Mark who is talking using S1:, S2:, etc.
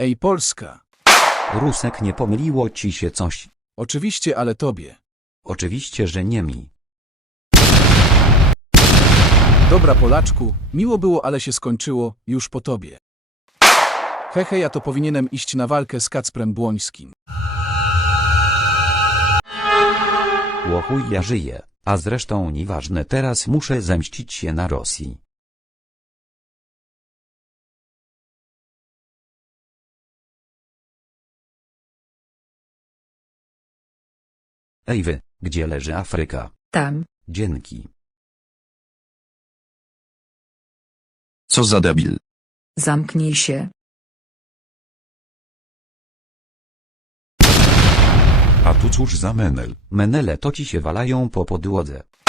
S1: Ej, Polska!
S2: Rusek, nie pomyliło ci się coś?
S1: Oczywiście, ale tobie.
S2: Oczywiście, że nie mi.
S1: Dobra, Polaczku, miło było, ale się skończyło, już po tobie. Hehe, ja to powinienem iść na walkę z Kacprem Błońskim.
S2: Łochuj, ja żyję, a zresztą nieważne, teraz muszę zemścić się na Rosji. Ej wy, gdzie leży Afryka?
S3: Tam.
S2: Dzięki.
S4: Co za debil.
S3: Zamknij się.
S4: A tu cóż za menel.
S2: Menele to ci się walają po podłodze.